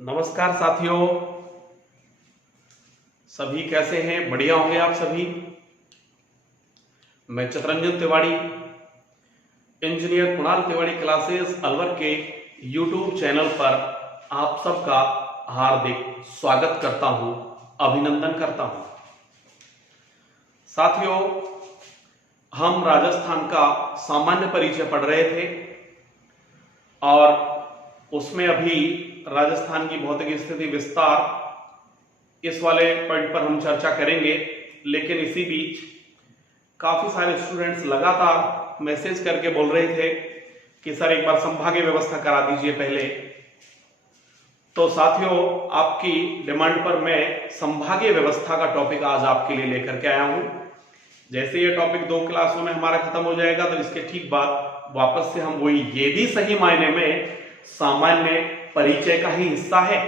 नमस्कार साथियों, सभी कैसे हैं? बढ़िया होंगे आप सभी। मैं चितरंजन तिवारी, इंजीनियर कुणाल तिवारी क्लासेस अलवर के YouTube चैनल पर आप सबका हार्दिक स्वागत करता हूं, अभिनंदन करता हूं। साथियों, हम राजस्थान का सामान्य परिचय पढ़ रहे थे और उसमें अभी राजस्थान की भौतिक स्थिति विस्तार इस वाले पॉइंट पर हम चर्चा करेंगे। लेकिन इसी बीच काफी सारे स्टूडेंट्स लगातार मैसेज करके बोल रहे थे कि सर एक बार संभागीय व्यवस्था करा दीजिए पहले। तो साथियों, आपकी डिमांड पर मैं संभागीय व्यवस्था का टॉपिक आज आपके लिए लेकर के आया हूं। जैसे ये टॉपिक 2 क्लासों में हमारा खत्म हो जाएगा तो इसके ठीक बाद वापस से हम वही, ये भी सही मायने में सामान्य परिचय का ही हिस्सा है।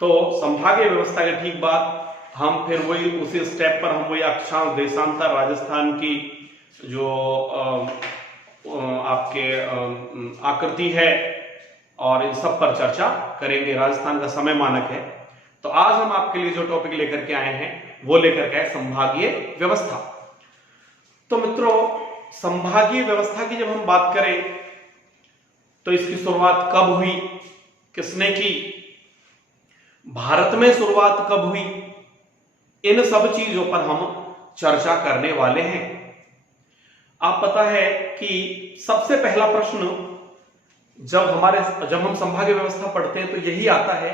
तो संभागीय व्यवस्था के ठीक बाद हम फिर वही उसी स्टेप पर हम वही अक्षांश, देशांतर, राजस्थान की जो आपके आकृति है और इन सब पर चर्चा करेंगे। राजस्थान का समय मानक है। तो आज हम आपके लिए जो टॉपिक लेकर के आए हैं वो लेकर के आए संभागीय व्यवस्था। तो मित्रों, संभागीय व्यवस्था की जब हम बात करें तो इसकी शुरुआत कब हुई, किसने की, भारत में शुरुआत कब हुई, इन सब चीजों पर हम चर्चा करने वाले हैं। आप पता है कि सबसे पहला प्रश्न जब हम संभागीय व्यवस्था पढ़ते हैं तो यही आता है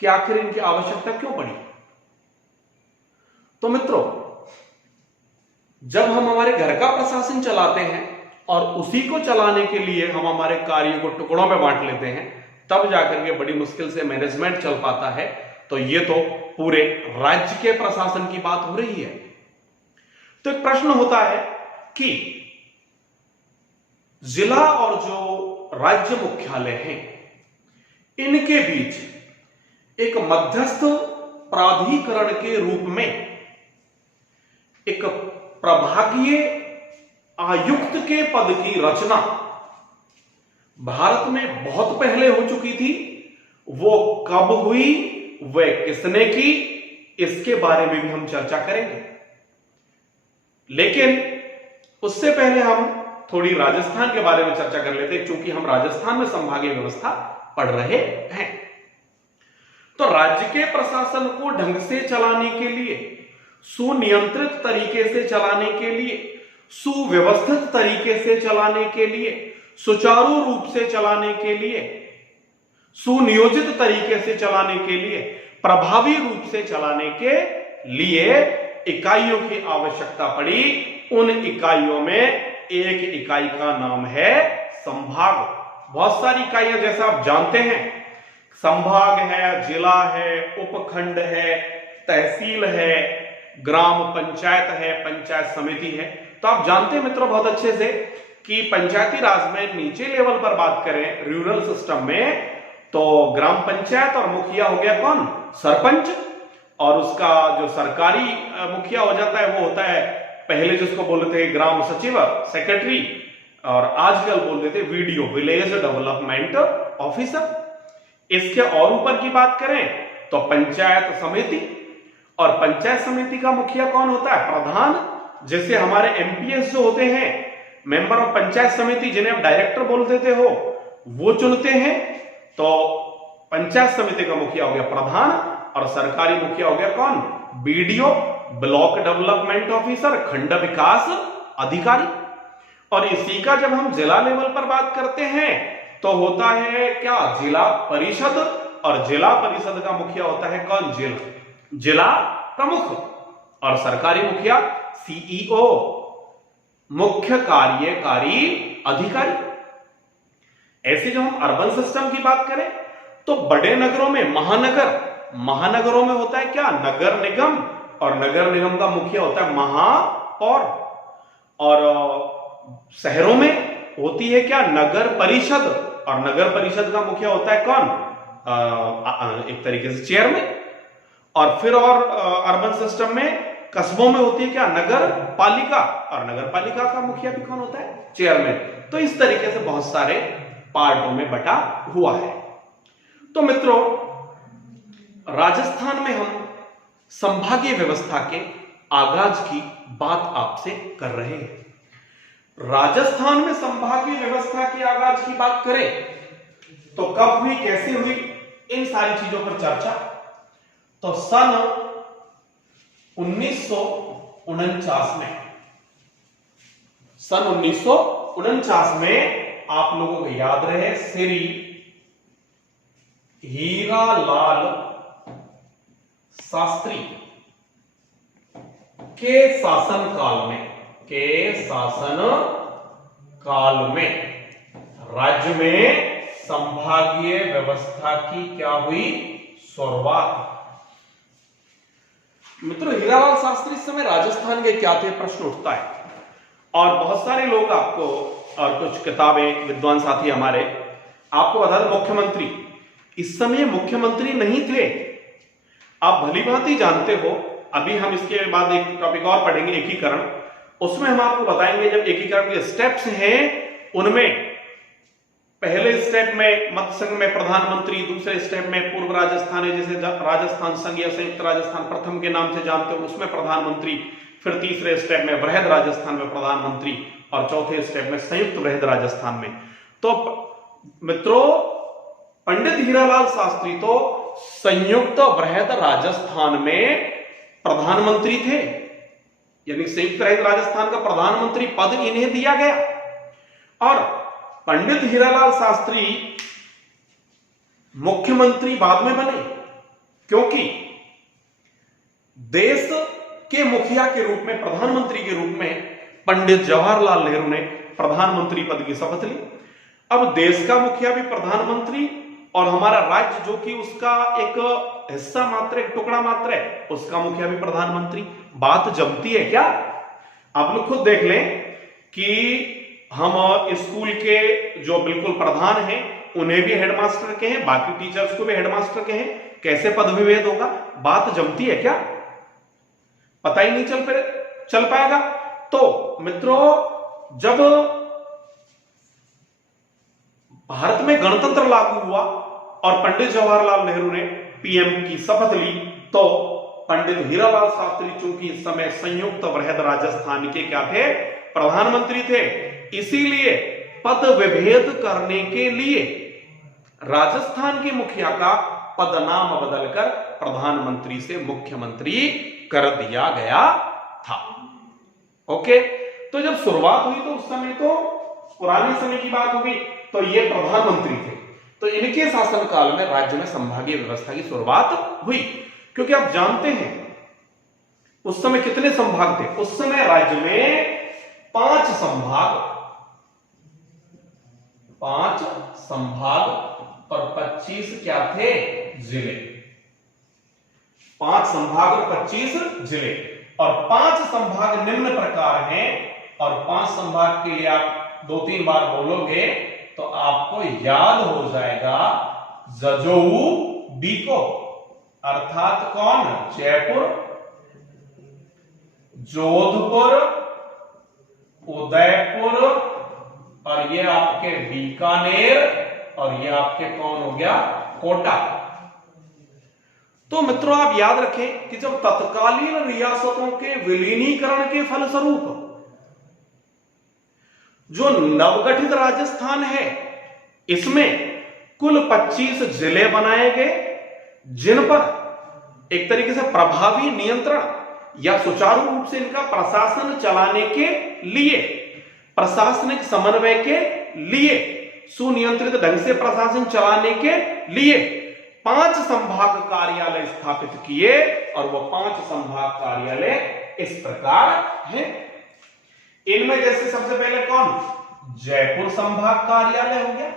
कि आखिर इनकी आवश्यकता क्यों पड़ी। तो मित्रों, जब हम हमारे घर का प्रशासन चलाते हैं और उसी को चलाने के लिए हम हमारे कार्यों को टुकड़ों में बांट लेते हैं, तब जाकर के बड़ी मुश्किल से मैनेजमेंट चल पाता है। तो ये तो पूरे राज्य के प्रशासन की बात हो रही है। तो एक प्रश्न होता है कि जिला और जो राज्य मुख्यालय हैं, इनके बीच एक मध्यस्थ प्राधिकरण के रूप में एक प्रभागीय आयुक्त के पद की रचना भारत में बहुत पहले हो चुकी थी। वो कब हुई, वह किसने की, इसके बारे में भी हम चर्चा करेंगे। लेकिन उससे पहले हम थोड़ी राजस्थान के बारे में चर्चा कर लेते हैं, क्योंकि हम राजस्थान में संभागीय व्यवस्था पढ़ रहे हैं। तो राज्य के प्रशासन को ढंग से चलाने के लिए, सुनियंत्रित तरीके से चलाने के लिए, सुव्यवस्थित तरीके से चलाने के लिए, सुचारू रूप से चलाने के लिए, सुनियोजित तरीके से चलाने के लिए, प्रभावी रूप से चलाने के लिए इकाइयों की आवश्यकता पड़ी। उन इकाइयों में एक इकाई का नाम है संभाग। बहुत सारी इकाइयां, जैसा आप जानते हैं, संभाग है, जिला है, उपखंड है, तहसील है, ग्राम पंचायत है, पंचायत समिति है। तो आप जानते हैं मित्रों बहुत अच्छे से कि पंचायती राज में नीचे लेवल पर बात करें, रूरल सिस्टम में, तो ग्राम पंचायत और मुखिया हो गया कौन? सरपंच। और उसका जो सरकारी मुखिया हो जाता है वो होता है, पहले जिसको बोलते थे ग्राम सचिव, सेक्रेटरी, और आजकल बोल देते वीडीओ, विलेज डेवलपमेंट ऑफिसर। इसके और ऊपर की बात करें तो पंचायत समिति, और पंचायत समिति का मुखिया कौन होता है? प्रधान। जैसे हमारे एमपीएस जो होते हैं, मेंबर ऑफ पंचायत समिति, जिन्हें आप डायरेक्टर बोल देते हो, वो चुनते हैं। तो पंचायत समिति का मुखिया हो गया प्रधान, और सरकारी मुखिया हो गया कौन? बीडीओ, ब्लॉक डेवलपमेंट ऑफिसर, खंड विकास अधिकारी। और इसी का जब हम जिला लेवल पर बात करते हैं तो होता है क्या? जिला परिषद। और जिला परिषद का मुखिया होता है कौन? जिला प्रमुख। और सरकारी मुखिया सीईओ, मुख्य कार्यकारी अधिकारी। ऐसे जो हम अर्बन सिस्टम की बात करें तो बड़े नगरों में महानगरों में होता है क्या? नगर निगम। और नगर निगम का मुखिया होता है महापौर। और शहरों में होती है क्या? नगर परिषद। और नगर परिषद का मुखिया होता है कौन? एक तरीके से चेयरमैन। और फिर और अर्बन सिस्टम में कस्बों में होती है क्या? नगर पालिका। और नगर पालिका का मुखिया भी कौन होता है? चेयरमैन। तो इस तरीके से बहुत सारे पार्टों में बटा हुआ है। तो मित्रों, राजस्थान में हम संभागीय व्यवस्था के आगाज की बात आपसे कर रहे हैं। राजस्थान में संभागीय व्यवस्था के आगाज की बात करें तो कब हुई, कैसे हुई, इन सारी चीजों पर चर्चा। तो सन 1949 में, सन 1949 में आप लोगों को याद रहे, श्री हीरालाल शास्त्री के शासन काल में राज्य में संभागीय व्यवस्था की क्या हुई, शुरुआत। मित्रों, हीरालाल शास्त्री इस समय राजस्थान के क्या थे, प्रश्न उठता है। और बहुत सारे लोग आपको, और कुछ किताबें, विद्वान साथी हमारे आपको बता दें, मुख्यमंत्री इस समय मुख्यमंत्री नहीं थे। आप भली भांति जानते हो, अभी हम इसके बाद एक टॉपिक और पढ़ेंगे, एकीकरण। उसमें हम आपको बताएंगे जब एकीकरण के स्टेप्स हैं, उनमें पहले स्टेप में मध्य संघ में प्रधानमंत्री, दूसरे स्टेप में पूर्व राजस्थान है जिसे राजस्थान संघ या संयुक्त राजस्थान प्रथम के नाम से जानते हो, उसमें प्रधानमंत्री, फिर तीसरे स्टेप में वृहद राजस्थान में प्रधानमंत्री, और चौथे स्टेप में संयुक्त वृहद राजस्थान में। तो मित्रों, पंडित हीरालाल शास्त्री तो संयुक्त वृहद राजस्थान में प्रधानमंत्री थे, यानी संयुक्त वृहद राजस्थान का प्रधानमंत्री पद इन्हें दिया गया। और पंडित हीरालाल शास्त्री मुख्यमंत्री बाद में बने, क्योंकि देश के मुखिया के रूप में, प्रधानमंत्री के रूप में पंडित जवाहरलाल नेहरू ने प्रधानमंत्री पद की शपथ ली। अब देश का मुखिया भी प्रधानमंत्री, और हमारा राज्य जो कि उसका एक हिस्सा मात्र, एक टुकड़ा मात्र है, उसका मुखिया भी प्रधानमंत्री। बात जमती है क्या? आप लोग खुद देख लें कि हम स्कूल के जो बिल्कुल प्रधान हैं उन्हें भी हेडमास्टर के हैं, बाकी टीचर्स को भी हेडमास्टर के हैं, कैसे पद विभेद होगा? बात जमती है क्या? पता ही नहीं चल पाएगा। तो मित्रों, जब भारत में गणतंत्र लागू हुआ और पंडित जवाहरलाल नेहरू ने पीएम की शपथ ली, तो पंडित हीरालाल शास्त्री चूंकि इस समय संयुक्त वृहद राजस्थान के क्या थे, प्रधानमंत्री थे, इसीलिए पद विभेद करने के लिए राजस्थान के मुखिया का पद नाम बदलकर प्रधानमंत्री से मुख्यमंत्री कर दिया गया था। ओके, तो जब शुरुआत हुई तो उस समय तो पुराने समय की बात होगी, तो ये प्रधानमंत्री थे, तो इनके शासनकाल में राज्य में संभागीय व्यवस्था की शुरुआत हुई। क्योंकि आप जानते हैं उस समय कितने संभाग थे? उस समय राज्य में 5 संभाग और 25 क्या थे? जिले। 5 संभाग और 25 जिले, और 5 संभाग निम्न प्रकार हैं, और 5 संभाग के लिए आप 2-3 बार बोलोगे तो आपको याद हो जाएगा। जजोऊ बीको, अर्थात कौन? जयपुर, जोधपुर, उदयपुर, और ये आपके बीकानेर, और ये आपके कौन हो गया? कोटा। तो मित्रों, आप याद रखें कि जब तत्कालीन रियासतों के विलीनीकरण के फलस्वरूप जो नवगठित राजस्थान है, इसमें कुल 25 जिले बनाए गए, जिन पर एक तरीके से प्रभावी नियंत्रण या सुचारू रूप से इनका प्रशासन चलाने के लिए, प्रशासनिक समन्वय के लिए, सुनियंत्रित ढंग से प्रशासन चलाने के लिए 5 संभाग कार्यालय स्थापित किए, और वो 5 संभाग कार्यालय इस प्रकार हैं। इनमें जैसे सबसे पहले कौन? जयपुर संभाग कार्यालय हो गया।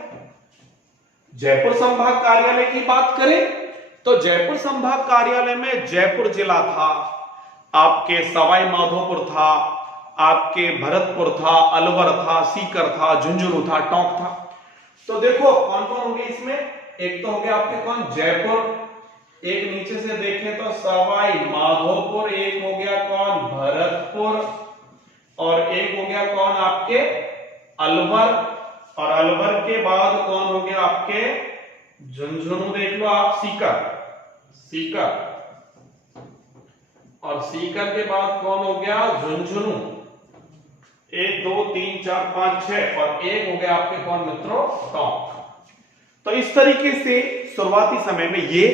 जयपुर संभाग कार्यालय की बात करें तो जयपुर संभाग कार्यालय में जयपुर जिला था, आपके सवाई माधोपुर था, आपके भरतपुर था, अलवर था, सीकर था, झुंझुनू था, टोंक था। तो देखो कौन कौन हो गए इसमें? एक तो हो गया आपके कौन? जयपुर, एक नीचे से देखें तो सवाई माधोपुर, एक हो गया कौन? भरतपुर, और एक हो गया कौन? आपके अलवर, और अलवर के बाद कौन हो गया? आपके झुंझुनू देख लो आप, सीकर, सीकर, और सीकर के बाद कौन हो गया, झुंझुनू। 1 2 3 4 5 6 और एक हो गया आपके कौन मित्रों, टोंक। तो इस तरीके से शुरुआती समय में ये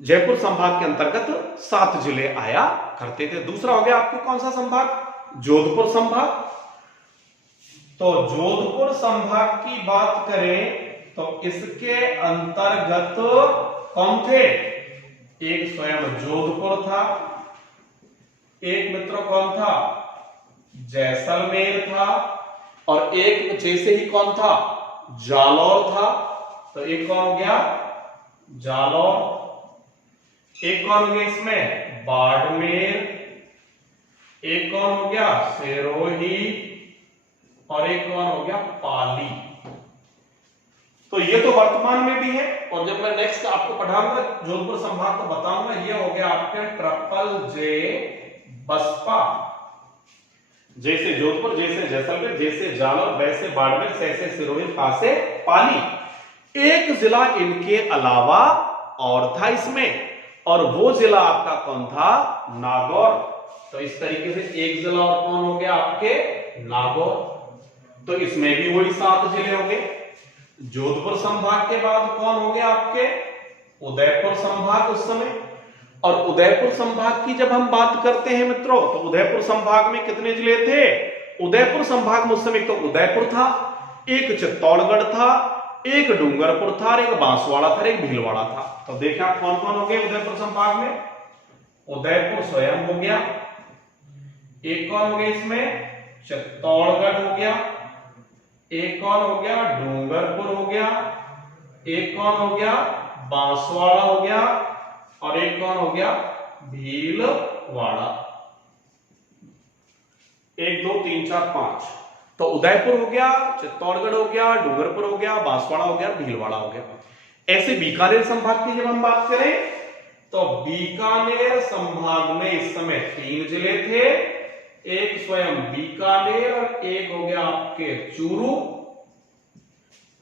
जयपुर संभाग के अंतर्गत 7 जिले आया करते थे। दूसरा हो गया आपके कौन सा संभाग, जोधपुर संभाग। तो जोधपुर संभाग की बात करें तो इसके अंतर्गत कौन थे, एक स्वयं जोधपुर था, एक मित्र कौन था, जैसलमेर था, और एक जैसे ही कौन था, जालौर था। तो एक कौन हो गया, जालौर। एक कौन हो गया इसमें, बाड़मेर। एक कौन हो गया, सिरोही। और एक कौन हो गया, पाली। तो ये तो वर्तमान में भी है, और जब मैं नेक्स्ट आपको पढ़ाऊंगा जोधपुर संभाग को बताऊंगा, ये हो गया आपके ट्रिपल जे बसपा। जैसे जोधपुर, जैसे जैसलमेर, जैसे जालौर, वैसे बाड़मेर, जैसे सिरोही, पासे पाली। एक जिला इनके अलावा और था इसमें, और वो जिला आपका कौन था, नागौर। तो इस तरीके से एक जिला और कौन हो गया आपके, नागौर। तो इसमें भी वही 7 जिले हो गए। जोधपुर संभाग के बाद कौन हो गया आपके, उदयपुर संभाग उस समय। और उदयपुर संभाग की जब हम बात करते हैं मित्रों, तो उदयपुर संभाग में कितने जिले थे, उदयपुर संभाग में उस समय तो उदयपुर था, एक चित्तौड़गढ़ था, एक डूंगरपुर था, एक बांसवाड़ा था, एक भीलवाड़ा था। तो देखा कौन कौन हो गए उदयपुर संभाग में, उदयपुर स्वयं हो गया, एक कौन हो गया इसमें, चित्तौड़गढ़ हो गया, एक कौन हो गया, डूंगरपुर हो गया, एक कौन हो गया, बांसवाड़ा हो गया, और एक कौन हो गया, भीलवाड़ा। 1 2 3 4 5। तो उदयपुर हो गया, चित्तौड़गढ़ हो गया, डूंगरपुर हो गया, बांसवाड़ा हो गया, भीलवाड़ा हो गया। ऐसे बीकानेर संभाग की जब हम बात करें तो बीकानेर संभाग में इस समय 3 जिले थे, एक स्वयं बीकानेर, और एक हो गया आपके चूरू,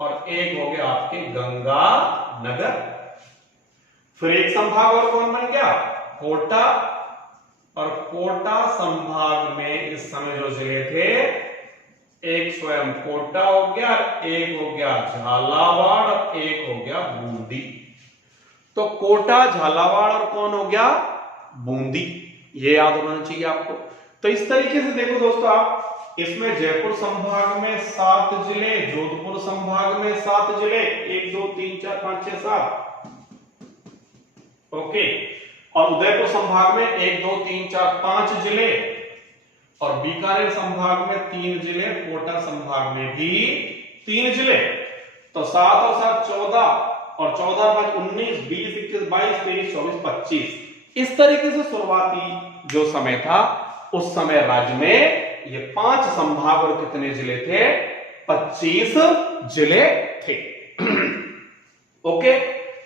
और एक हो गया आपके गंगानगर। फिर एक संभाग और कौन बन गया, कोटा। और कोटा संभाग में इस समय जो जिले थे, एक स्वयं कोटा हो गया, एक हो गया झालावाड़, और एक हो गया बूंदी। तो कोटा, झालावाड़ और कौन हो गया, बूंदी। ये याद होना चाहिए आपको। तो इस तरीके से देखो दोस्तों, आप इसमें जयपुर संभाग में 7 जिले, जोधपुर संभाग में 7 जिले, 1 2 3 4 5 6 7, ओके। और उदयपुर संभाग में 1 2 3 4 5 जिले, और बीकानेर संभाग में 3 जिले, कोटा संभाग में भी 3 जिले। तो 7 और 7 14, और 14 5 19 20 21 22 23 24 25। इस तरीके से शुरुआती जो समय था, उस समय राज्य में ये 5 संभाग और कितने जिले थे, 25 जिले थे। ओके,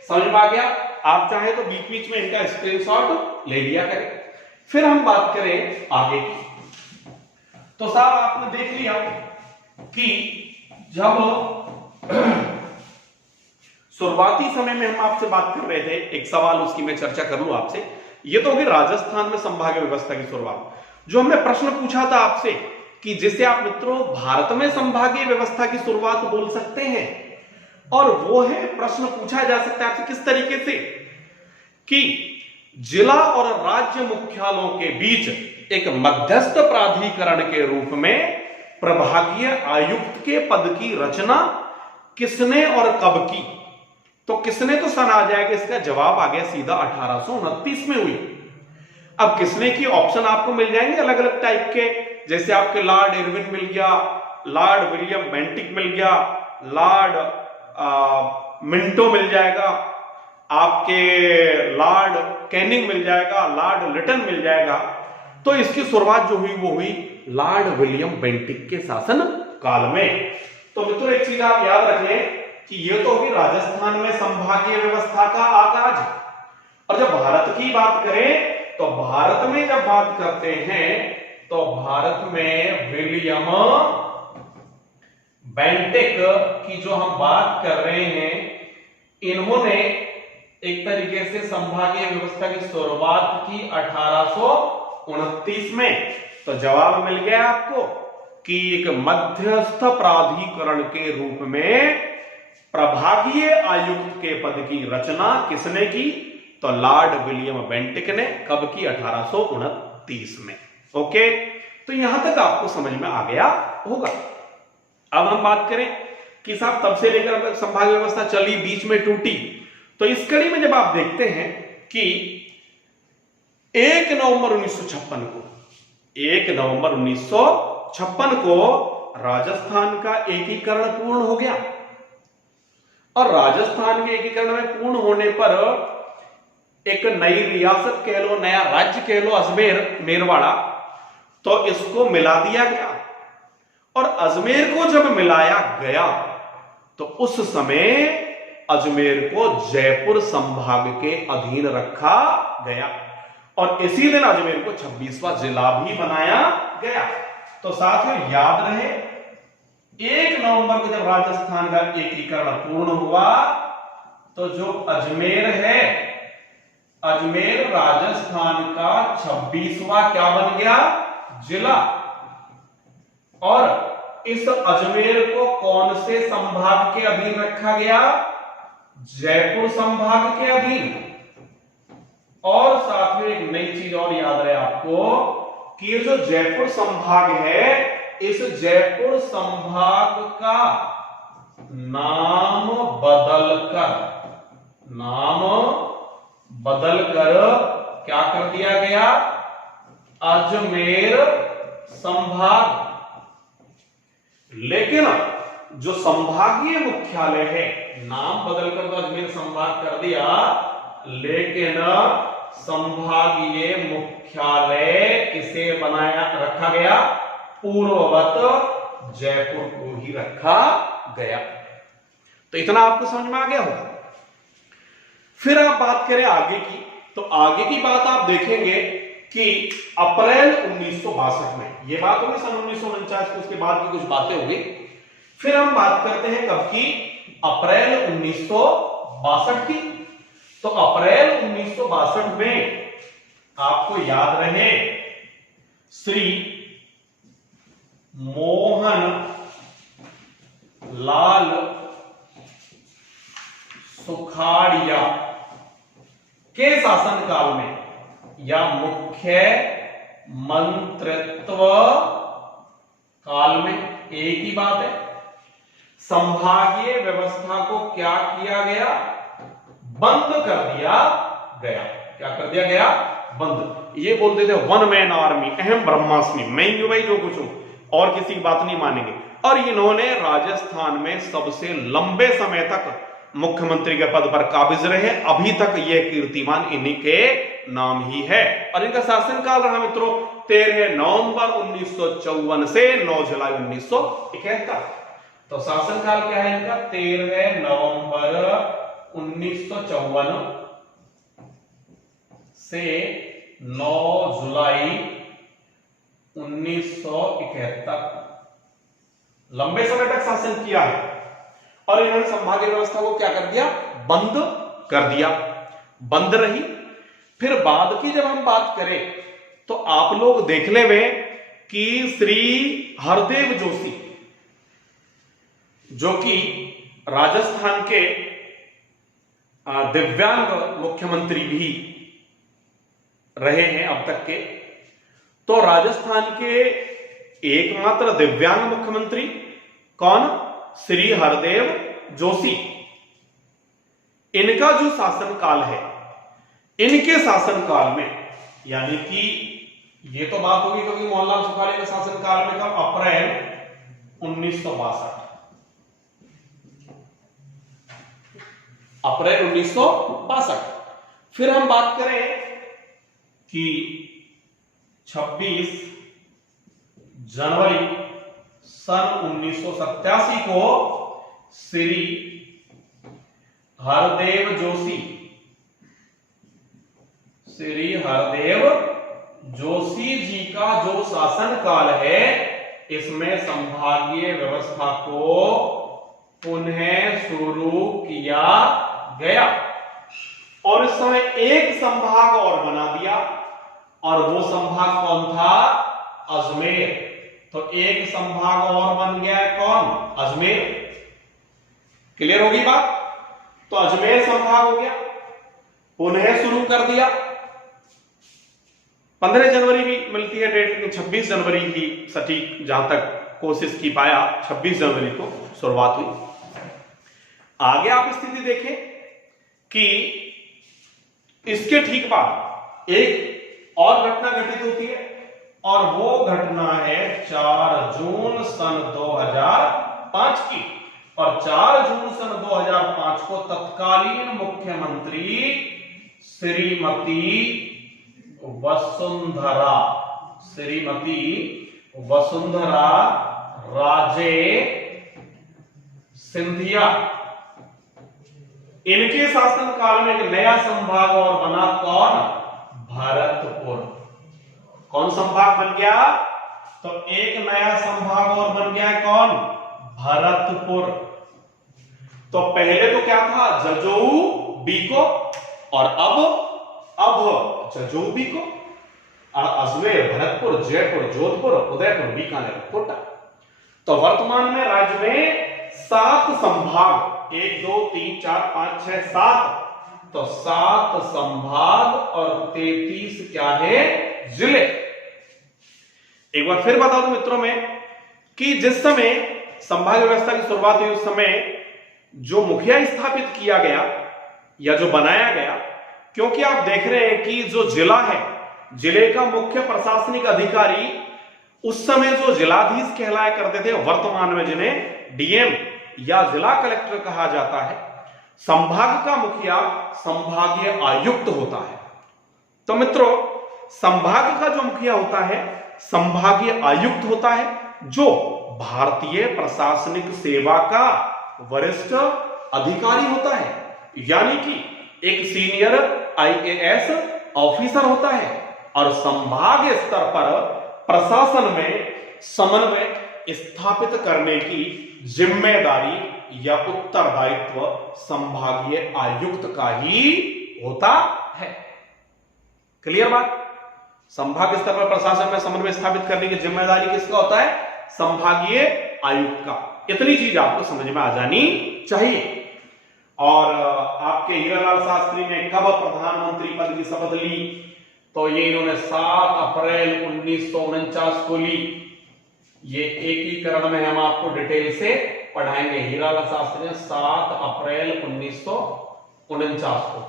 समझ में आ गया। आप चाहे तो बीच बीच में इनका स्क्रीनशॉट ले लिया करें। फिर हम बात करें आगे की। तो साहब आपने देख लिया कि जब शुरुआती समय में हम आपसे बात कर रहे थे, एक सवाल उसकी मैं चर्चा कर लूं आपसे। ये तो होगी राजस्थान में संभागीय व्यवस्था की शुरुआत। जो हमने प्रश्न पूछा था आपसे कि जिसे आप मित्रों भारत में संभागीय व्यवस्था की शुरुआत बोल सकते हैं, और वो है, प्रश्न पूछा जा सकता है आपसे किस तरीके से कि जिला और राज्य मुख्यालयों के बीच एक मध्यस्थ प्राधिकरण के रूप में प्रभागीय आयुक्त के पद की रचना किसने और कब की। तो किसने तो सन आ जाएगा, इसका जवाब आ गया सीधा 1829 में हुई। अब किसने की ऑप्शन आपको मिल जाएंगे अलग अलग टाइप के, जैसे आपके लॉर्ड इरविन मिल गया, लॉर्ड विलियम बेंटिक मिल गया, लॉर्ड मिंटो मिल जाएगा, आपके लॉर्ड कैनिंग मिल जाएगा, लॉर्ड लिटन मिल जाएगा। तो इसकी शुरुआत जो हुई वो हुई लॉर्ड विलियम बेंटिक के शासन काल में। तो मित्रों एक चीज आप याद रखें कि ये तो होगी राजस्थान में संभागीय व्यवस्था का आगाज। और जब भारत की बात करें तो भारत में जब बात करते हैं तो भारत में विलियम बेंटिक की जो हम बात कर रहे हैं, इन्होंने एक तरीके से संभागीय व्यवस्था की शुरुआत की 1829 में। तो जवाब मिल गया आपको कि एक मध्यस्थ प्राधिकरण के रूप में प्रभागीय आयुक्त के पद की रचना किसने की? तो लॉर्ड विलियम बेंटिक ने। कब की? 1829 में। ओके, तो यहां तक आपको समझ में आ गया होगा। अब हम बात करें कि साहब तब से लेकर संभागीय व्यवस्था चली, बीच में टूटी। तो इस कड़ी में जब आप देखते हैं कि 1 नवंबर 1956 को राजस्थान का एकीकरण पूर्ण हो गया। और राजस्थान के एकीकरण में पूर्ण होने पर एक नई रियासत कह लो, नया राज्य कह लो, अजमेर, मेरवाड़ा, तो इसको मिला दिया गया। और अजमेर को जब मिलाया गया तो उस समय अजमेर को जयपुर संभाग के अधीन रखा गया और इसी दिन अजमेर को 26वां जिला भी बनाया गया। तो साथियों याद रहे, 1 नवंबर को जब राजस्थान का एकीकरण पूर्ण हुआ तो जो अजमेर है, अजमेर राजस्थान का 26वां क्या बन गया? जिला। और इस अजमेर को कौन से संभाग के अधीन रखा गया? जयपुर संभाग के अधीन। और साथ में एक नई चीज और याद रहे आपको कि ये जो जयपुर संभाग है, इस जयपुर संभाग का नाम बदलकर क्या कर दिया गया? अजमेर संभाग। लेकिन जो संभागीय मुख्यालय है, नाम बदलकर तो अजमेर संभाग कर दिया, लेकिन संभागीय मुख्यालय किसे बनाया रखा गया? पूर्ववत जयपुर को ही रखा गया। तो इतना आपको समझ में आ गया होगा। फिर आप बात करें आगे की, तो आगे की बात आप देखेंगे कि अप्रैल 1962 में, यह बात होगी सन 1949 की, उसके बाद की कुछ बातें होगी। फिर हम बात करते हैं कब की? अप्रैल 1962 की। तो अप्रैल 1962 में आपको याद रहे श्री मोहन लाल सुखाड़िया के शासनकाल में या मुख्य मंत्रित्व काल में, एक ही बात है, संभागीय व्यवस्था को क्या किया गया? बंद कर दिया गया। क्या कर दिया गया? बंद। ये बोलते थे वन मैन आर्मी, अहम ब्रह्मास्मि, मैं ही भाई जो कुछ हूं और किसी की बात नहीं मानेंगे। और इन्होंने राजस्थान में सबसे लंबे समय तक मुख्यमंत्री के पद पर काबिज रहे। अभी तक यह कीर्तिमान इन्हीं के नाम ही है। और इनका शासनकाल रहा मित्रों 13 नवंबर 1954 से 9 जुलाई 1971। तो शासनकाल क्या है इनका? 13 नवंबर 1954 से 9 जुलाई 1971। लंबे समय तक शासन किया है। और इन्होंने संभागीय व्यवस्था को क्या कर दिया? बंद कर दिया। बंद रही। फिर बाद की जब हम बात करें तो आप लोग देख ले वे कि श्री हरदेव जोशी, जो कि राजस्थान के दिव्यांग मुख्यमंत्री भी रहे हैं अब तक के, तो राजस्थान के एकमात्र दिव्यांग मुख्यमंत्री कौन? श्री हरदेव जोशी। इनका जो शासनकाल है, इनके शासनकाल में, यानी कि ये तो बात होगी क्योंकि मोहनलाल सुखाड़िया के शासनकाल में कब? अप्रैल 1962। अप्रैल 1962। फिर हम बात करें कि 26 जनवरी सन 1987 को श्री हरदेव जोशी जी का जो शासनकाल है, इसमें संभागीय व्यवस्था को पुनः शुरू किया गया। और इस समय एक संभाग और बना दिया, और वो संभाग कौन था? अजमेर। तो एक संभाग और बन गया है, कौन? अजमेर। क्लियर होगी बात? तो अजमेर संभाग हो गया, पुनः शुरू कर दिया। 15 जनवरी भी मिलती है डेट, लेकिन 26 जनवरी की सटीक जहां तक कोशिश की पाया, 26 जनवरी को शुरुआत हुई। आगे आप स्थिति देखें कि इसके ठीक बाद एक और घटना घटित होती है, और वो घटना है 4 जून सन 2005 की। और 4 जून सन 2005 को तत्कालीन मुख्यमंत्री श्रीमती वसुंधरा राजे सिंधिया, इनके शासनकाल में एक नया संभाग और बना, कौन? भरतपुर। कौन संभाग बन गया? तो एक नया संभाग और बन गया है, कौन? भरतपुर। तो पहले तो क्या था? जजोऊ बीको, और अब जजोऊ बीको, अजमेर, भरतपुर, जयपुर, जोधपुर, उदयपुर, बीकानेर, कोटा। तो वर्तमान में राज्य में 7 संभाग, 1 2 3 4 5 6 7, तो 7 संभाग और 33 क्या है? जिले। एक बार फिर बता दूं मित्रों में कि जिस समय संभाग व्यवस्था की शुरुआत हुई, उस समय जो मुखिया स्थापित किया गया या जो बनाया गया, क्योंकि आप देख रहे हैं कि जो जिला है, जिले का मुख्य प्रशासनिक अधिकारी उस समय जो जिलाधीश कहलाया करते थे, वर्तमान में जिन्हें डीएम या जिला कलेक्टर कहा जाता है। संभाग का मुखिया संभागीय आयुक्त होता है। तो मित्रों, संभाग का जो मुखिया होता है संभागीय आयुक्त होता है, जो भारतीय प्रशासनिक सेवा का वरिष्ठ अधिकारी होता है, यानी कि एक सीनियर आईएएस ऑफिसर होता है, और संभाग स्तर पर प्रशासन में समन्वय स्थापित करने की जिम्मेदारी या उत्तरदायित्व संभागीय आयुक्त का ही होता है। क्लियर बात? संभाग स्तर पर प्रशासन में समन्वय स्थापित करने की जिम्मेदारी किसका होता है? संभागीय आयुक्त का। इतनी चीज आपको समझ में आ जानी चाहिए। और आपके हीरालाल शास्त्री ने कब प्रधानमंत्री पद की शपथ ली? तो ये इन्होंने 7 अप्रैल 1949 को ली। ये एकीकरण में हम आपको डिटेल से पढ़ाएंगे। हीरालाल शास्त्री ने 7 अप्रैल 1949 को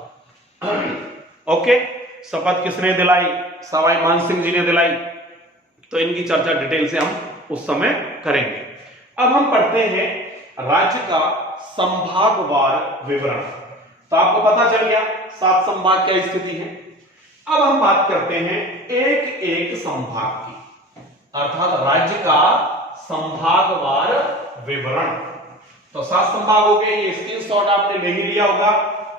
ओके। शपथ किसने दिलाई? सवाई मानसिंह जी ने दिलाई। तो इनकी चर्चा डिटेल से हम उस समय करेंगे। अब हम पढ़ते हैं राज्य का संभागवार विवरण। तो आपको पता चल गया 7 संभाग क्या स्थिति है। अब हम बात करते हैं एक एक संभाग की, अर्थात राज्य का संभागवार विवरण। तो 7 संभाग हो गए। ये स्क्रीनशॉट आपने ले ही लिया होगा,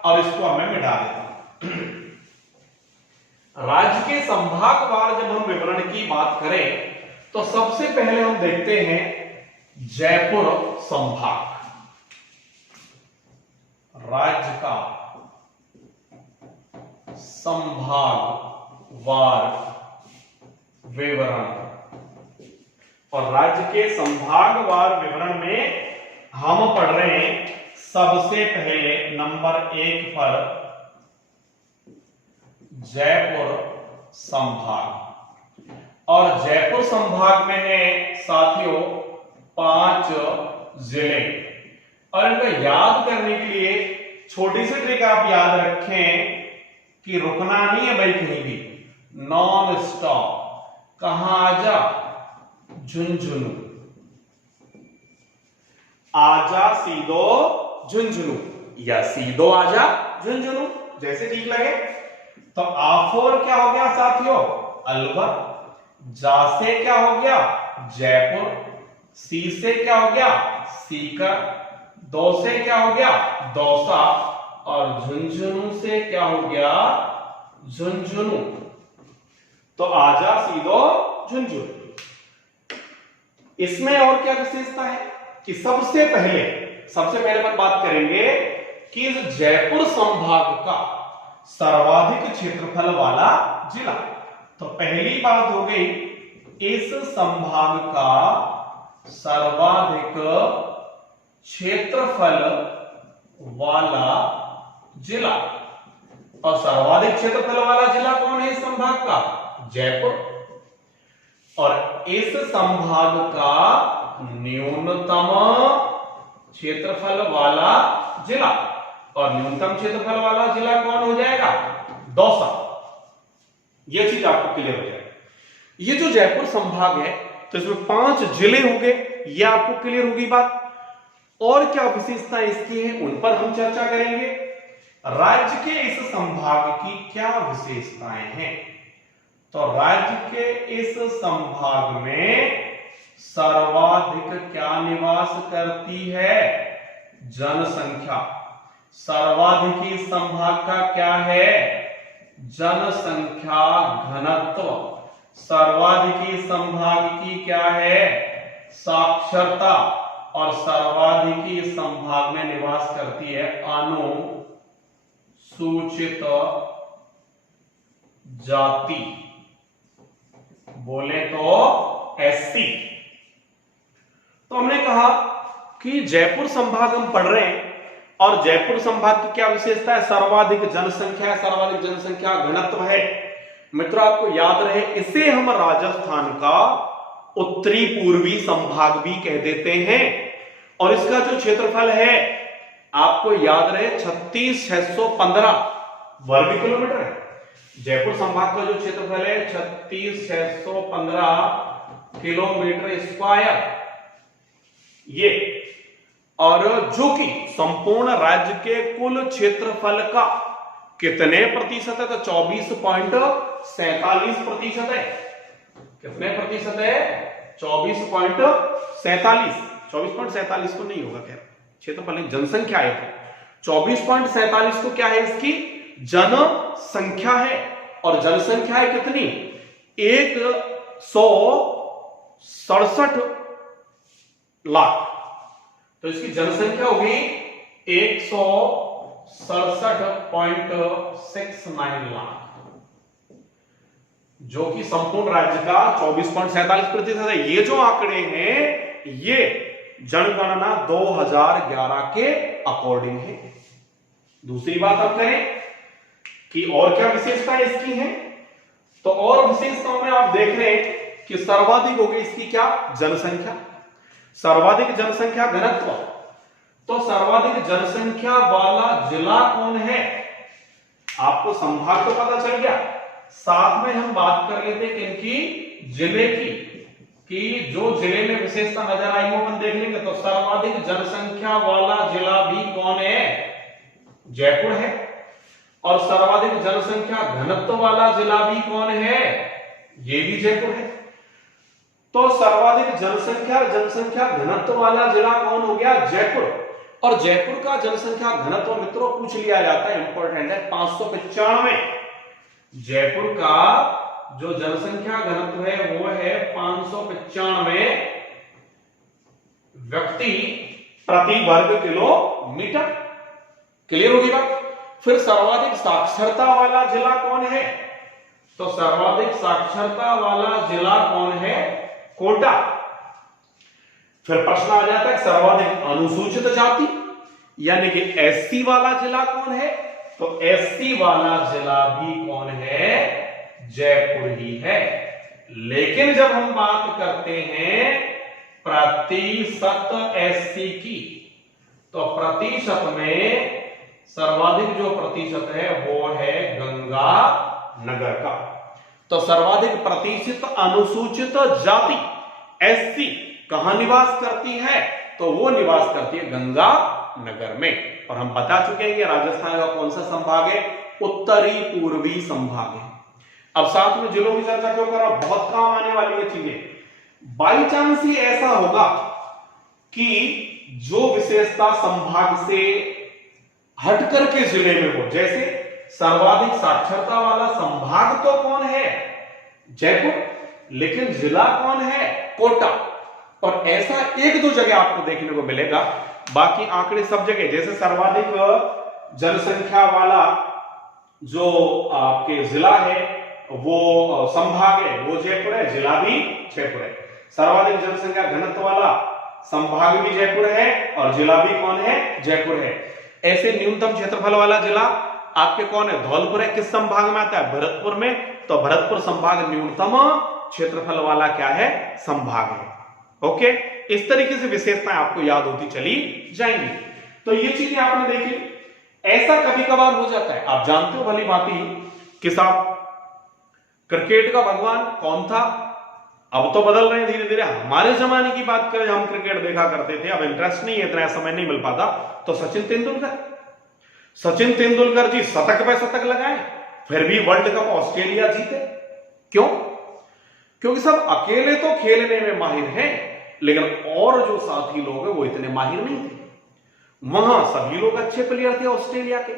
और इसको अब मैं मिटा देता हूं। राज्य के संभागवार जब हम विवरण की बात करें, तो सबसे पहले हम देखते हैं जयपुर संभाग। राज्य का संभागवार विवरण, और राज्य के संभागवार विवरण में हम पढ़ रहे हैं सबसे पहले नंबर 1 पर जयपुर संभाग। और जयपुर संभाग में है साथियों 5 जिले। और इनको याद करने के लिए छोटी सी ट्रिक आप याद रखें कि रुकना नहीं है भाई कहीं भी, नॉन स्टॉप। कहां? आजा झुंझुनू, आजा सीधो झुंझुनू, या सीधो आजा झुंझुनू, जैसे ठीक लगे। तो आफोर क्या हो गया साथियों? अलवर। जा से क्या हो गया? जयपुर। सी से क्या हो गया? सीकर। दो से क्या हो गया? दौसा। और झुंझुनू से क्या हो गया? झुंझुनू। तो आजा सीधो झुंझुनू। इसमें और क्या विशेषता है कि सबसे पहले पर बात करेंगे कि इस जयपुर संभाग का सर्वाधिक क्षेत्रफल वाला जिला। तो पहली बात हो गई, इस संभाग का सर्वाधिक क्षेत्रफल वाला जिला। और सर्वाधिक क्षेत्रफल वाला जिला कौन है इस संभाग का? जयपुर। और इस संभाग का न्यूनतम क्षेत्रफल वाला जिला, और न्यूनतम क्षेत्रफल वाला जिला कौन हो जाएगा? दौसा। यह चीज आपको क्लियर हो जाएगी। ये जो जयपुर संभाग है तो इसमें 5 जिले होंगे, ये आपको क्लियर होगी बात। और क्या विशेषता इसकी है उन पर हम चर्चा करेंगे। राज्य के इस संभाग की क्या विशेषताएं हैं? तो राज्य के इस संभाग में सर्वाधिक क्या निवास करती है? जनसंख्या। सर्वाधिक इस संभाग का क्या है? जनसंख्या घनत्व। सर्वाधिक इस संभाग की क्या है? साक्षरता। और सर्वाधिक इस संभाग में निवास करती है अनुसूचित जाति, बोले तो एससी। तो हमने कहा कि जयपुर संभाग हम पढ़ रहे हैं, और जयपुर संभाग की क्या विशेषता है? सर्वाधिक जनसंख्या, सर्वाधिक जनसंख्या घनत्व है। मित्रों आपको याद रहे, इसे हम राजस्थान का उत्तरी पूर्वी संभाग भी कह देते हैं। और इसका जो क्षेत्रफल है आपको याद रहे 36,615 वर्ग किलोमीटर है। जयपुर संभाग का जो क्षेत्रफल है 36,615 किलोमीटर स्क्वायर ये, और जो कि संपूर्ण राज्य के कुल क्षेत्रफल का कितने प्रतिशत है? तो 24.47% है। कितने प्रतिशत है? 24.47। 24.47 तो नहीं होगा, खैर क्षेत्रफल जनसंख्या है। 24.47 तो क्या है? इसकी जनसंख्या है। और जनसंख्या है कितनी? 167 लाख। तो इसकी जनसंख्या होगी 167.69 लाख, जो कि संपूर्ण राज्य का 24.47% है। ये जो आंकड़े हैं ये जनगणना 2011 के अकॉर्डिंग है। दूसरी बात अब करें कि और क्या विशेषताएं इसकी हैं। तो और विशेषताओं में आप देख रहे हैं कि सर्वाधिक होगी इसकी क्या? जनसंख्या। सर्वाधिक जनसंख्या घनत्व। तो सर्वाधिक जनसंख्या वाला जिला कौन है? आपको संभाग तो पता चल गया, साथ में हम बात कर लेते हैं किनकी? जिले की, कि जो जिले में विशेषता नजर आई वो अपन देख लेंगे। तो सर्वाधिक जनसंख्या वाला जिला भी कौन है? जयपुर है। और सर्वाधिक जनसंख्या घनत्व वाला जिला भी कौन है? ये भी जयपुर है। तो सर्वाधिक जनसंख्या घनत्व वाला जिला कौन हो गया? जयपुर। और जयपुर का जनसंख्या घनत्व मित्रों पूछ लिया जाता है, इंपॉर्टेंट है, 595। जयपुर का जो जनसंख्या घनत्व है वो है 595 व्यक्ति प्रति वर्ग किलोमीटर। क्लियर होगी बात? फिर सर्वाधिक साक्षरता वाला जिला कौन है? तो सर्वाधिक साक्षरता वाला जिला कौन है? कोटा। फिर प्रश्न आ जाता है सर्वाधिक अनुसूचित जाति यानी कि एससी वाला जिला कौन है? तो एससी वाला जिला भी कौन है? जयपुर ही है। लेकिन जब हम बात करते हैं प्रतिशत एससी की, तो प्रतिशत में सर्वाधिक जो प्रतिशत है वो है गंगानगर का। तो सर्वाधिक प्रतिशत अनुसूचित जाति एससी कहां निवास करती है? तो वो निवास करती है गंगानगर में। और हम बता चुके हैं कि राजस्थान का कौन सा संभाग है? उत्तरी पूर्वी संभाग है। अब साथ में जिलों की चर्चा क्यों कर रहा हूं? बहुत काम आने वाली है चीजें। बाई चांस ही ऐसा होगा कि जो विशेषता संभाग से हटकर के जिले में हो, जैसे सर्वाधिक साक्षरता वाला संभाग तो कौन है? जयपुर, लेकिन जिला कौन है? कोटा। और ऐसा 1-2 जगह आपको देखने को मिलेगा, बाकी आंकड़े सब जगह, जैसे सर्वाधिक जनसंख्या वाला जो आपके जिला है, वो संभाग है, वो जयपुर है, जिला भी जयपुर है। सर्वाधिक जनसंख्या घनत्व वाला संभाग भी जयपुर है और जिला भी कौन है, जयपुर है। ऐसे न्यूनतम क्षेत्रफल वाला जिला आपके कौन है, धौलपुर है। किस संभाग में आता है, भरतपुर में। तो भरतपुर संभाग न्यूनतम क्षेत्रफल वाला क्या है, संभाग है। ओके, इस तरीके से विशेषताएं आपको याद होती चली जाएंगी। तो ये चीजें आपने देखी। ऐसा कभी कभार हो जाता है, आप जानते हो भली भांति कि साहब क्रिकेट का भगवान कौन था। अब तो बदल रहे हैं धीरे धीरे। हमारे जमाने की बात करें, हम क्रिकेट देखा करते थे, अब इंटरेस्ट नहीं है, इतना समय नहीं मिल पाता। तो सचिन तेंदुलकर जी शतक पे शतक लगाए, फिर भी वर्ल्ड कप ऑस्ट्रेलिया जीते। क्यों? क्योंकि सब अकेले तो खेलने में माहिर हैं, लेकिन और जो साथी लोग हैं वो इतने माहिर नहीं थे। वहां सभी लोग अच्छे प्लेयर थे ऑस्ट्रेलिया के।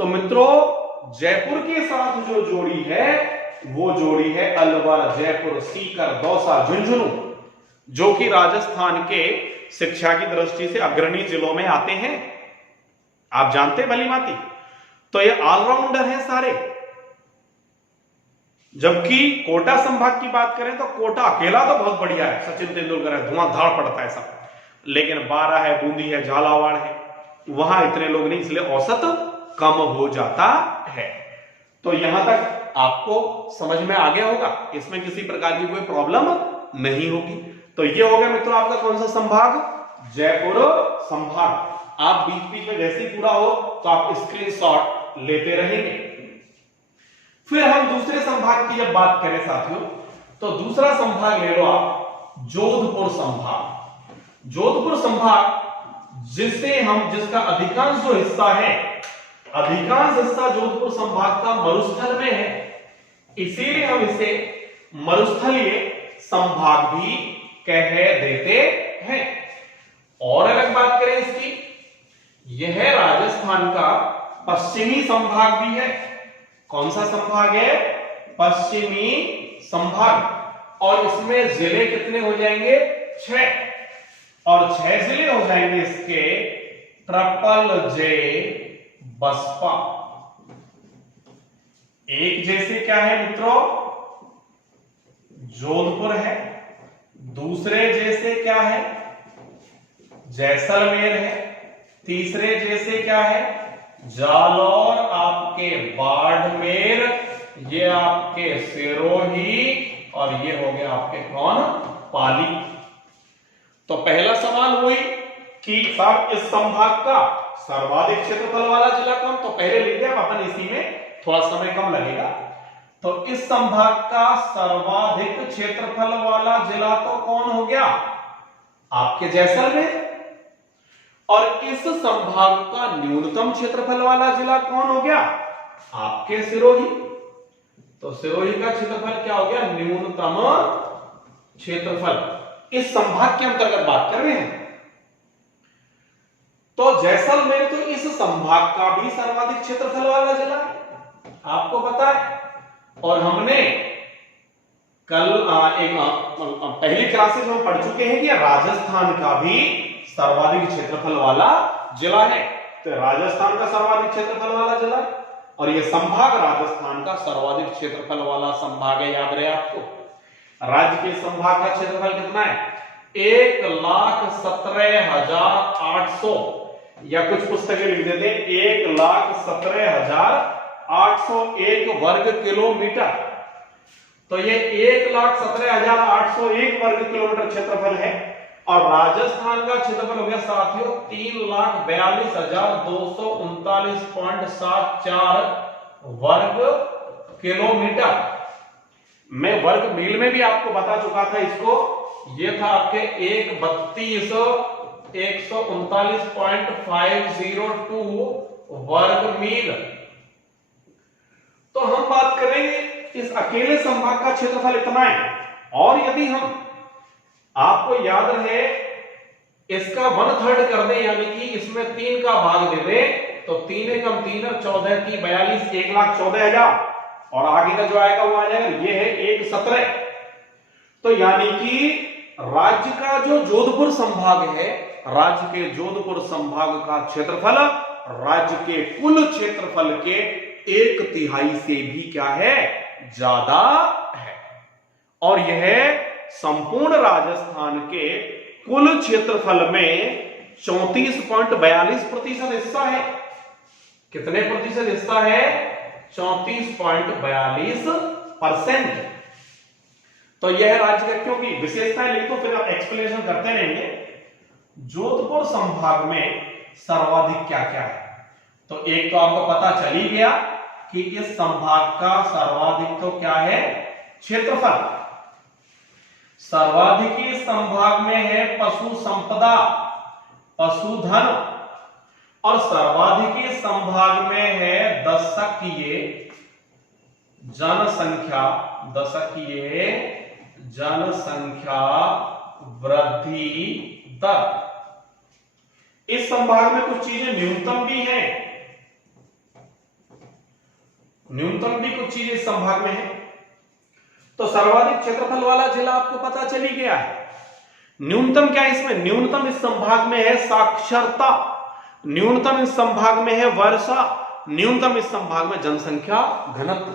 तो मित्रों, जयपुर के साथ जो जोड़ी है वो जोड़ी है अलवर, जयपुर, सीकर, दौसा, झुंझुनू, जो कि राजस्थान के शिक्षा की दृष्टि से अग्रणी जिलों में आते हैं। आप जानते हैं भली भांति। तो ये ऑलराउंडर हैं सारे। जबकि कोटा संभाग की बात करें तो कोटा अकेला तो बहुत बढ़िया है, सचिन तेंदुलकर है, धुआंधार पड़ता है सब। लेकिन बारा है, बूंदी है, झालावाड़ है, वहां इतने लोग नहीं, इसलिए औसत कम हो जाता है। तो यहां तक आपको समझ में आ गया होगा, इसमें किसी प्रकार की कोई प्रॉब्लम नहीं होगी। तो ये हो गया मित्रों आपका कौन सा संभाग, जयपुर संभाग। आप बीच बीच में जैसे ही पूरा हो तो आप स्क्रीनशॉट लेते रहेंगे। फिर हम दूसरे संभाग की जब बात करें साथियों, तो दूसरा संभाग ले लो आप, जोधपुर संभाग। जोधपुर संभाग जिसका अधिकांश जो हिस्सा है, अधिकांश हिस्सा जोधपुर संभाग का मरुस्थल में है, इसीलिए हम इसे मरुस्थलीय संभाग भी कह देते हैं। और अलग बात करें इसकी, यह राजस्थान का पश्चिमी संभाग भी है। कौन सा संभाग है, पश्चिमी संभाग। और इसमें जिले कितने हो जाएंगे, 6, और 6 जिले हो जाएंगे इसके ट्रिपल जे बसपा। एक जैसे क्या है मित्रों, जोधपुर है। दूसरे जैसे क्या है, जैसलमेर है। तीसरे जैसे क्या है, जालौर, आपके बाड़मेर, ये आपके सिरोही, और ये हो गया आपके कौन, पाली। तो पहला सवाल हुई कि साहब इस संभाग का सर्वाधिक क्षेत्रफल वाला जिला कौन, तो पहले लिख दिया अपन, इसी में थोड़ा समय कम लगेगा। तो इस संभाग का सर्वाधिक क्षेत्रफल वाला जिला तो कौन हो गया, आपके जैसलमेर। और इस संभाग का न्यूनतम क्षेत्रफल वाला जिला कौन हो गया, आपके सिरोही। तो सिरोही का क्षेत्रफल क्या हो गया, न्यूनतम क्षेत्रफल। इस संभाग के अंतर्गत बात कर रहे हैं। तो जैसलमेर तो इस संभाग का भी सर्वाधिक क्षेत्रफल वाला जिला है, आपको पता है। और हमने कल पहली क्लासेस में पढ़ चुके हैं कि राजस्थान का भी सर्वाधिक क्षेत्रफल वाला जिला है। तो राजस्थान का सर्वाधिक क्षेत्रफल वाला जिला है, और यह संभाग राजस्थान का सर्वाधिक क्षेत्रफल वाला संभाग है। याद रहे आपको, राज्य के संभाग का क्षेत्रफल कितना है, 1,17,800, या कुछ पुस्तकें लिख देते हैं 1,17,801 वर्ग किलोमीटर। तो ये 1,17,801 वर्ग किलोमीटर क्षेत्रफल है। और राजस्थान का क्षेत्रफल हो गया साथियों 3,42,239.74 वर्ग किलोमीटर। मैं वर्ग मील में भी आपको बता चुका था इसको, ये था आपके 1,32,139.502 वर्ग मील। तो हम बात करेंगे इस अकेले संभाग का क्षेत्रफल इतना है। और यदि हम, आपको याद रहे, इसका 1/3 कर दे, यानी कि इसमें 3 का भाग दे दे, तो 3 एकम 3 और 14 की 42, 1,14,000, और आगे का जो आएगा वो आ जाएगा, ये है 1,17। तो यानी कि राज्य का जो जोधपुर संभाग है, राज्य के जोधपुर संभाग का क्षेत्रफल राज्य के कुल क्षेत्रफल के 1/3 से भी क्या है, ज्यादा है। और यह संपूर्ण राजस्थान के कुल क्षेत्रफल में 34.42% हिस्सा है। कितने प्रतिशत हिस्सा है? 34.42%। तो यह राज्य का, क्योंकि विशेषताएं लिखो फिर आप एक्सप्लेनेशन करते रहेंगे। जोधपुर संभाग में सर्वाधिक क्या क्या है? तो एक तो आपको पता चल ही गया कि इस संभाग का सर्वाधिक तो क्या है, क्षेत्रफल। सर्वाधिक इस संभाग में है पशु संपदा, पशुधन, और सर्वाधिक इस संभाग में है दशकीय जनसंख्या, दशकीय जनसंख्या वृद्धि दर। इस संभाग में कुछ चीजें न्यूनतम भी हैं, न्यूनतम भी कुछ चीजें इस संभाग में है। तो सर्वाधिक क्षेत्रफल वाला जिला आपको पता चली गया है। न्यूनतम क्या है इसमें? न्यूनतम इस संभाग में है साक्षरता, न्यूनतम इस संभाग में है वर्षा, न्यूनतम इस संभाग में जनसंख्या घनत्व।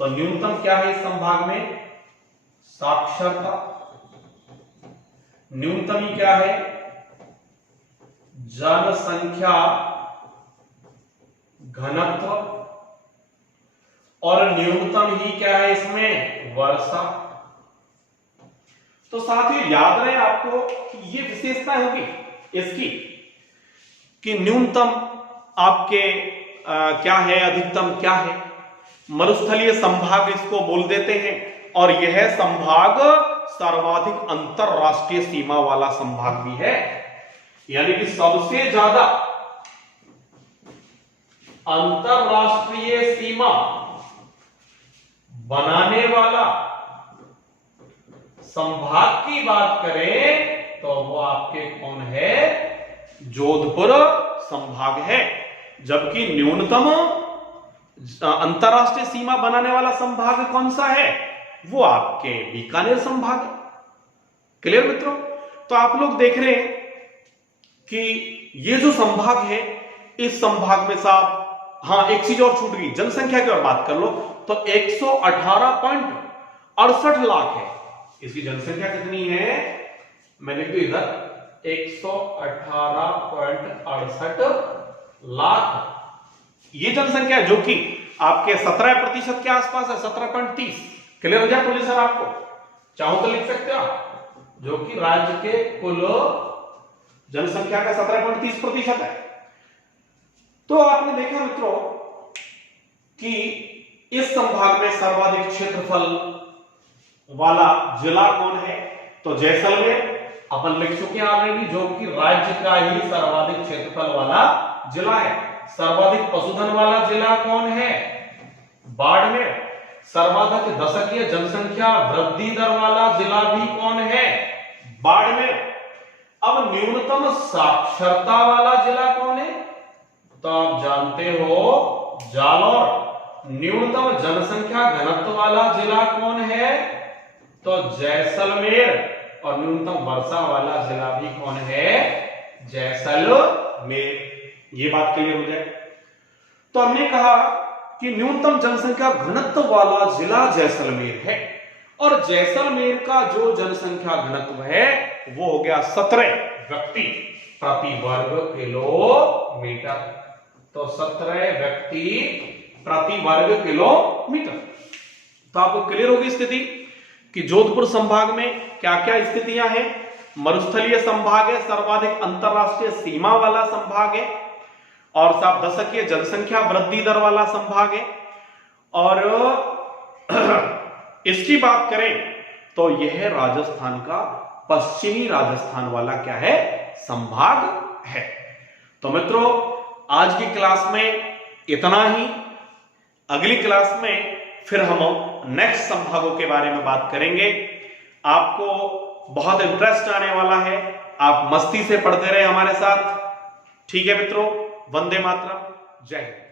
तो न्यूनतम क्या है इस संभाग में? साक्षरता। न्यूनतम ही क्या है? जनसंख्या घनत्व। और न्यूनतम ही क्या है इसमें? वर्षा। तो साथियों याद रहे आपको कि ये विशेषताएं होगी इसकी, कि न्यूनतम आपके क्या है, अधिकतम क्या है। मरुस्थलीय संभाग इसको बोल देते हैं, और यह संभाग सर्वाधिक अंतरराष्ट्रीय सीमा वाला संभाग भी है, यानी कि सबसे ज्यादा अंतरराष्ट्रीय सीमा बनाने वाला संभाग की बात करें तो वो आपके कौन है? जोधपुर संभाग है। जबकि न्यूनतम अंतरराष्ट्रीय सीमा बनाने वाला संभाग कौन सा है? वो आपके बीकानेर संभाग है। क्लियर मित्रों? तो आप लोग देख रहे हैं कि ये जो संभाग है, इस संभाग में साहब, हाँ एक चीज और छूट गई, जनसंख्या की और बात कर लो तो 118.68 लाख है। इसकी जनसंख्या कितनी है? मैं लिख दूं इधर 118.68 लाख। ये जनसंख्या है जो कि आपके 17% के आसपास है, 17.30। क्लियर हो जाए बोलिए सर आपको? चाहो तो लिख सकते हो आप, जो कि राज्य के कुल जनसंख्या का 17.30% है। तो आपने देखा मित्रों कि इस संभाग में सर्वाधिक क्षेत्रफल वाला जिला कौन है? तो जैसलमेर अपन लिख चुके हैं ऑलरेडी, जो कि राज्य का ही सर्वाधिक क्षेत्रफल वाला जिला है। सर्वाधिक पशुधन वाला जिला कौन है? बाड़मेर। सर्वाधिक दशकीय जनसंख्या वृद्धि दर वाला जिला भी कौन है? बाड़मेर। अब न्यूनतम साक्षरता वाला जिला कौन है? तो आप जानते हो जालौर। न्यूनतम जनसंख्या घनत्व वाला जिला कौन है? तो जैसलमेर। और न्यूनतम वर्षा वाला जिला भी कौन है? जैसलमेर। ये बात क्लियर हो जाए। तो हमने कहा कि न्यूनतम जनसंख्या घनत्व वाला जिला जैसलमेर है, और जैसलमेर का जो जनसंख्या घनत्व है वो हो गया 17 व्यक्ति प्रति वर्ग किलोमीटर। तो 17 व्यक्ति प्रति वर्ग किलोमीटर। तो आपको क्लियर होगी स्थिति कि जोधपुर संभाग में क्या क्या स्थितियां हैं। मरुस्थलीय संभाग है, सर्वाधिक अंतरराष्ट्रीय सीमा वाला संभाग है, और साफ दशकीय जनसंख्या वृद्धि दर वाला संभाग है। और इसकी बात करें तो यह राजस्थान का पश्चिमी राजस्थान वाला क्या है? संभाग है। तो मित्रों आज की क्लास में इतना ही। अगली क्लास में फिर हम नेक्स्ट संभागों के बारे में बात करेंगे। आपको बहुत इंटरेस्ट आने वाला है, आप मस्ती से पढ़ते रहे हमारे साथ। ठीक है मित्रों, वंदे मातरम, जय हिंद।